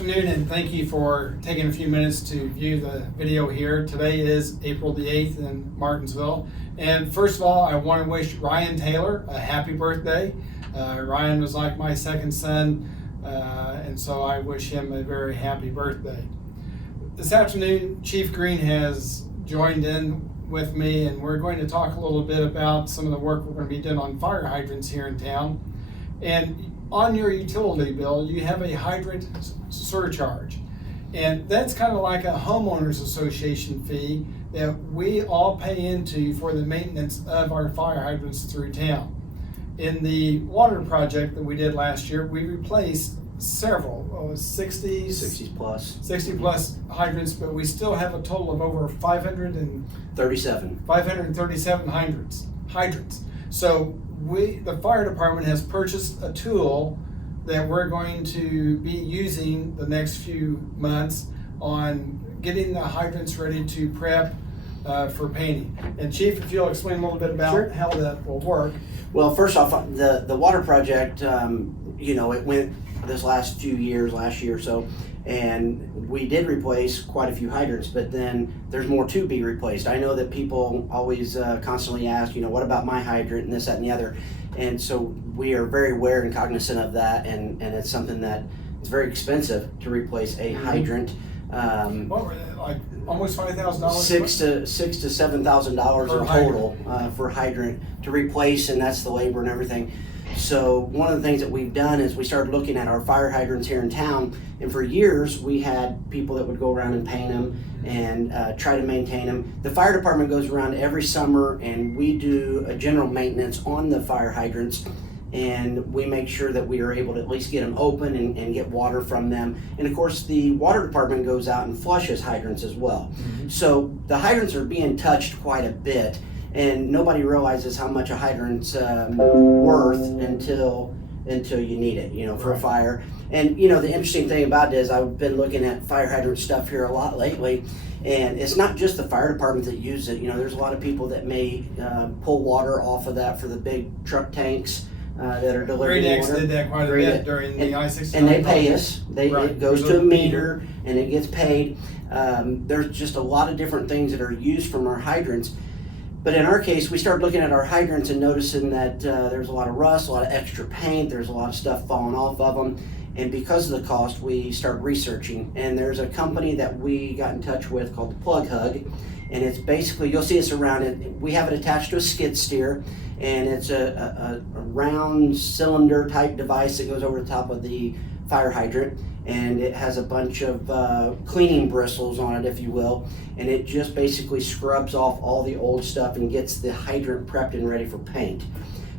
afternoon, and thank you for taking a few minutes to view the video here. Today is April the 8th in Martinsville. And first of all, I want to wish Ryan Taylor a happy birthday. Ryan was like my second son, and so I wish him a very happy birthday. This afternoon, Chief Green has joined in with me, and we're going to talk a little bit about some of the work we're going to be doing on fire hydrants here in town. And on your utility bill, you have a hydrant surcharge. And that's kind of like a homeowners association fee that we all pay into for the maintenance of our fire hydrants through town. In the water project that we did last year, we replaced several, 60 plus hydrants, but we still have a total of over 537 hydrants. So the fire department has purchased a tool that we're going to be using the next few months on getting the hydrants ready to prep for painting. And Chief, if you'll explain a little bit about how that will work. Well, first off, the water project, it went this last year or so, and we did replace quite a few hydrants, but then there's more to be replaced. I know that people always constantly ask, what about my hydrant and this, that, and the other. And so we are very aware and cognizant of that, and it's something that it's very expensive to replace a hydrant. What were they, like almost $5,000? $6,000 to $7,000 in total for a hydrant to replace, and that's the labor and everything. So one of the things that we've done is we started looking at our fire hydrants here in town, and for years we had people that would go around and paint them and try to maintain them. The fire department goes around every summer and we do a general maintenance on the fire hydrants, and we make sure that we are able to at least get them open and get water from them. And of course the water department goes out and flushes hydrants as well. Mm-hmm. So the hydrants are being touched quite a bit, and nobody realizes how much a hydrant's worth until you need it, for a fire. And the interesting thing about it is I've been looking at fire hydrant stuff here a lot lately, and it's not just the fire department that use it. There's a lot of people that may pull water off of that for the big truck tanks that are delivering water. Great X did that quite a bit during the I-69. And they pay us. It goes to a meter and it gets paid. There's just a lot of different things that are used from our hydrants. But in our case, we started looking at our hydrants and noticing that there's a lot of rust, a lot of extra paint, there's a lot of stuff falling off of them. And because of the cost, we started researching. And there's a company that we got in touch with called the Plug Hug. And it's basically, you'll see us around it. We have it attached to a skid steer. And it's a round cylinder type device that goes over the top of the fire hydrant. And it has a bunch of cleaning bristles on it, if you will, and it just basically scrubs off all the old stuff and gets the hydrant prepped and ready for paint.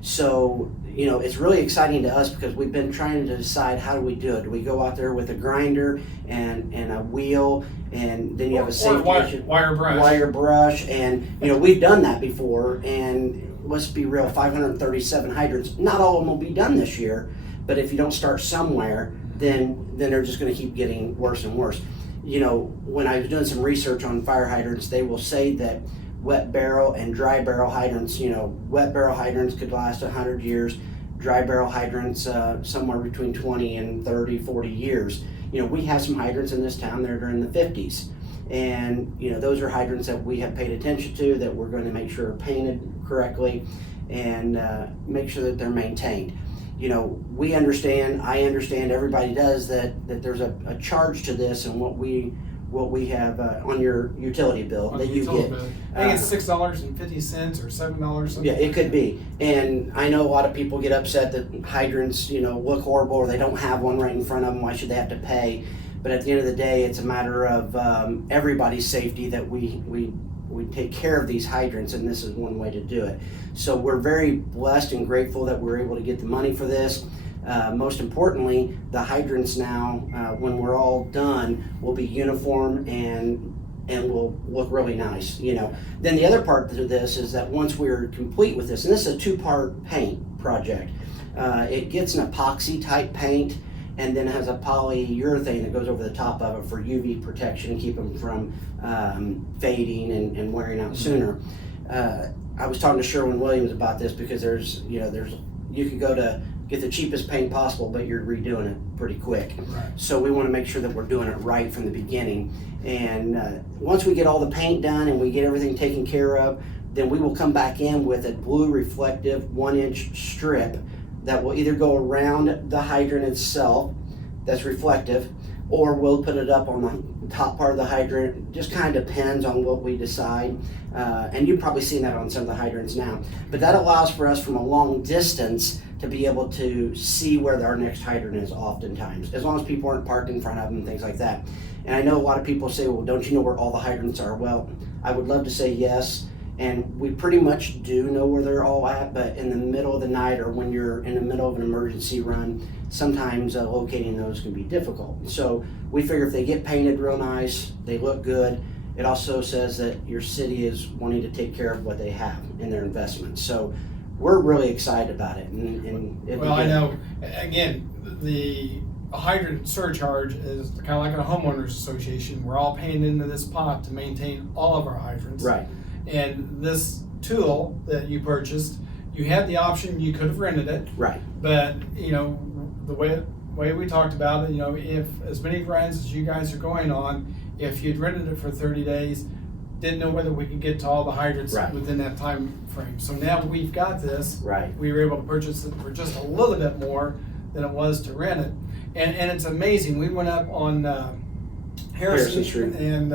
So, it's really exciting to us because we've been trying to decide how do we do it. Do we go out there with a grinder and a wheel, and then you have a safety wire brush, and we've done that before, and let's be real, 537 hydrants, not all of them will be done this year, but if you don't start somewhere, then they're just going to keep getting worse and worse. When I was doing some research on fire hydrants, they will say that wet barrel and dry barrel hydrants, wet barrel hydrants could last 100 years, dry barrel hydrants somewhere between 20 and 30, 40 years. We have some hydrants in this town that are in the 50s. And, those are hydrants that we have paid attention to, that we're going to make sure are painted correctly and make sure that they're maintained. We understand, I understand, everybody does, that there's a charge to this, and what we have on your utility bill that you get. I think it's $6.50 or $7 something. Yeah, it could be. And I know a lot of people get upset that hydrants, look horrible, or they don't have one right in front of them. Why should they have to pay? But at the end of the day, it's a matter of everybody's safety that we take care of these hydrants, and this is one way to do it. So we're very blessed and grateful that we're able to get the money for this. Most importantly, the hydrants now, when we're all done, will be uniform and will look really nice. Then the other part to this is that once we're complete with this, and this is a two-part paint project, it gets an epoxy type paint, and then it has a polyurethane that goes over the top of it for UV protection and keep them from fading and wearing out sooner. I was talking to Sherwin Williams about this because you could go to get the cheapest paint possible, but you're redoing it pretty quick. Right. So we want to make sure that we're doing it right from the beginning. And once we get all the paint done and we get everything taken care of, then we will come back in with a blue reflective 1-inch strip that will either go around the hydrant itself that's reflective, or we'll put it up on the top part of the hydrant. Just kind of depends on what we decide. And you've probably seen that on some of the hydrants now. But that allows for us from a long distance to be able to see where our next hydrant is oftentimes, as long as people aren't parked in front of them, things like that. And I know a lot of people say, well, don't you know where all the hydrants are? Well, I would love to say yes. And we pretty much do know where they're all at, but in the middle of the night or when you're in the middle of an emergency run, sometimes locating those can be difficult. So we figure if they get painted real nice, they look good, it also says that your city is wanting to take care of what they have in their investments. So we're really excited about it. Well, I know, again, the hydrant surcharge is kind of like a homeowners association. We're all paying into this pot to maintain all of our hydrants. Right. And this tool that you purchased, you had the option, you could have rented it. Right. But, you know, the way we talked about it, you know, if as many runs as you guys are going on, if you'd rented it for 30 days, didn't know whether we could get to all the hydrants right. within that time frame. So now we've got this. Right. We were able to purchase it for just a little bit more than it was to rent it. And it's amazing. We went up on Harrison Street and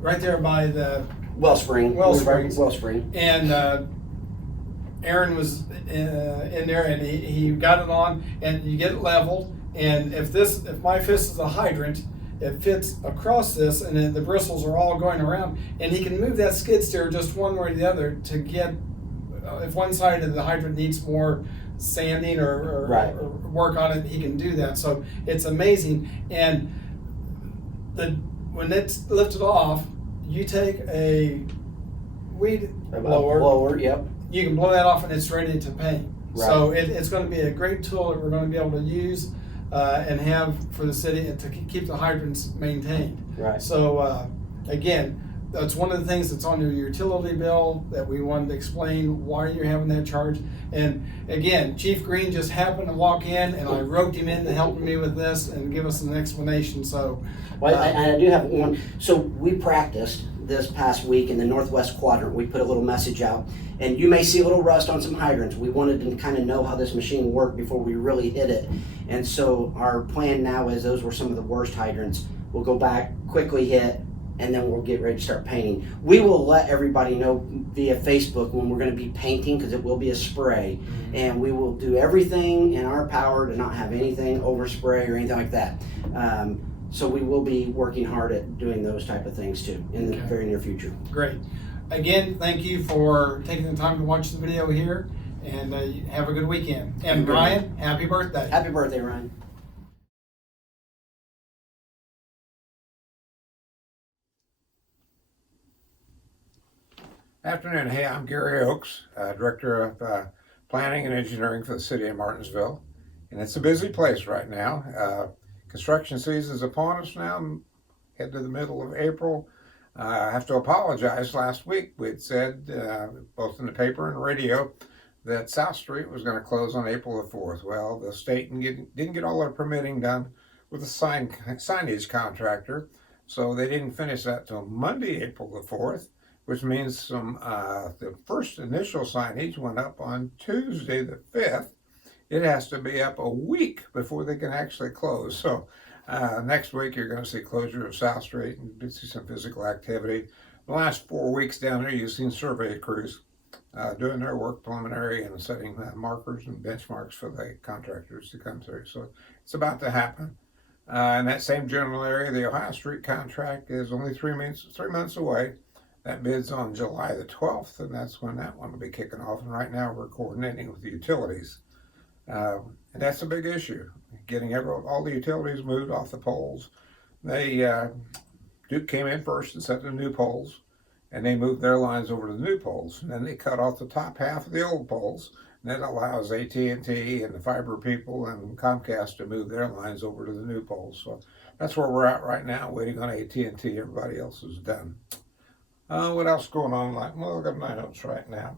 right there by the Wellspring. And Aaron was in there, and he got it on, and you get it leveled. And if my fist is a hydrant, it fits across this, and then the bristles are all going around, and he can move that skid steer just one way or the other to get. If one side of the hydrant needs more sanding or work on it, he can do that. So it's amazing. And when it's lifted off, you take a weed blower. Yep. You can blow that off, and it's ready to paint. Right. So it's going to be a great tool that we're going to be able to use and have for the city and to keep the hydrants maintained. Right. So again, that's one of the things that's on your utility bill that we wanted to explain why you're having that charge. And again, Chief Green just happened to walk in, and I roped him into helping me with this and give us an explanation. So, well, I do have one. So we practiced this past week in the northwest quadrant. We put a little message out, and you may see a little rust on some hydrants. We wanted to kind of know how this machine worked before we really hit it. And so our plan now is those were some of the worst hydrants. We'll go back, quickly hit, and then we'll get ready to start painting. We will let everybody know via Facebook when we're going to be painting, because it will be a spray, and we will do everything in our power to not have anything overspray or anything like that. So we will be working hard at doing those type of things too in the very near future. Great. Again, thank you for taking the time to watch the video here, and have a good weekend. And Ryan, happy birthday. Happy birthday, Ryan. Afternoon. Hey, I'm Gary Oakes, Director of Planning and Engineering for the City of Martinsville. And it's a busy place right now. Construction season is upon us now, head to the middle of April. I have to apologize. Last week we had said, both in the paper and radio, that South Street was going to close on April the 4th. Well, the state didn't get all their permitting done with the signage contractor, so they didn't finish that till Monday, April the 4th. Which means the first initial signage went up on Tuesday the 5th. It has to be up a week before they can actually close. So next week you're going to see closure of South Street and see some physical activity. The last 4 weeks down there you've seen survey crews doing their work preliminary and setting markers and benchmarks for the contractors to come through. So it's about to happen. In that same general area, the Ohio Street contract is only 3 months away. That bid's on July the 12th, and that's when that one will be kicking off. And right now we're coordinating with the utilities. And that's a big issue, getting all the utilities moved off the poles. Duke came in first and set the new poles, and they moved their lines over to the new poles. And then they cut off the top half of the old poles, and that allows AT&T and the fiber people and Comcast to move their lines over to the new poles. So that's where we're at right now, waiting on AT&T. Everybody else is done. What else going on? I've got my notes right now.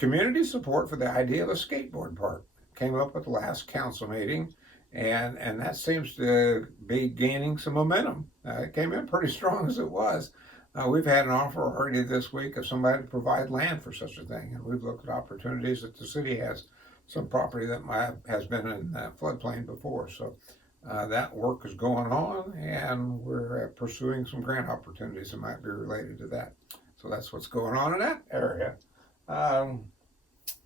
community support for the idea of a skateboard park. Came up at the last council meeting, and that seems to be gaining some momentum. It came in pretty strong as it was. We've had an offer already this week of somebody to provide land for such a thing, and we've looked at opportunities that the city has some property that has been in floodplain before. So that work is going on, and we're pursuing some grant opportunities that might be related to that. So that's what's going on in that area.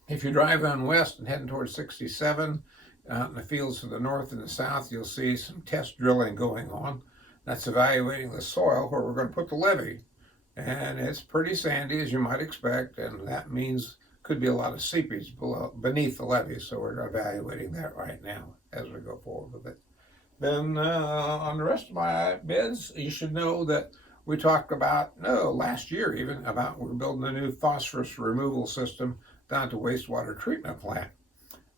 If you drive on west and heading towards 67, out in the fields to the north and the south, you'll see some test drilling going on. That's evaluating the soil where we're going to put the levee. And it's pretty sandy, as you might expect, and that means could be a lot of seepage beneath the levee. So we're evaluating that right now as we go forward with it. Then on the rest of my bids, you should know that we talked about, last year even, about we're building a new phosphorus removal system down to wastewater treatment plant.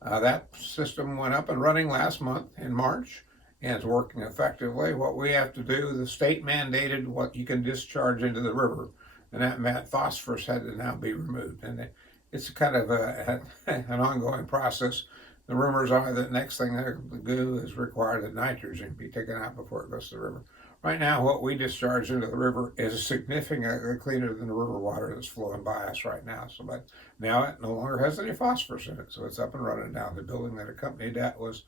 That system went up and running last month in March, and it's working effectively. What we have to do, the state mandated what you can discharge into the river, and that meant phosphorus had to now be removed. And it's kind of an ongoing process. The rumors are that next thing they do is require that nitrogen be taken out before it goes to the river. Right now, what we discharge into the river is significantly cleaner than the river water that's flowing by us right now. So, but now it no longer has any phosphorus in it, so it's up and running now. The building that accompanied that was,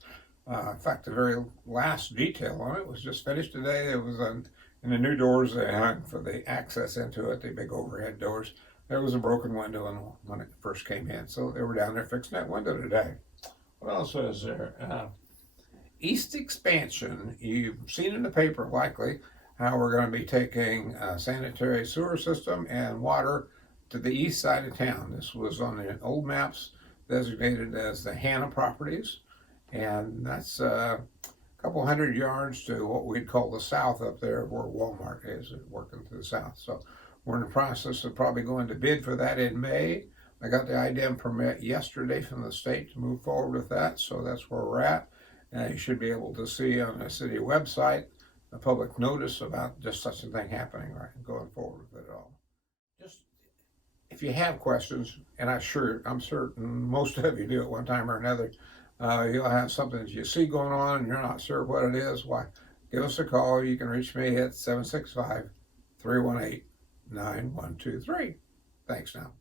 in fact, the very last detail on it was just finished today. It was in the new doors they hung for the access into it, the big overhead doors. There was a broken window when it first came in, so they were down there fixing that window today. What else is there? East expansion. You've seen in the paper likely how we're going to be taking a sanitary sewer system and water to the east side of town. This was on the old maps designated as the Hannah properties, and that's a couple hundred yards to what we'd call the south up there where Walmart is, working to the south. So we're in the process of probably going to bid for that in May. I got the IDEM permit yesterday from the state to move forward with that, so that's where we're at. You should be able to see on the city website a public notice about just such a thing happening, right, and going forward with it all. Just if you have questions, and I'm certain most of you do at one time or another, you'll have something that you see going on and you're not sure what it is, why, give us a call. You can reach me at 765-318-9123. Thanks now.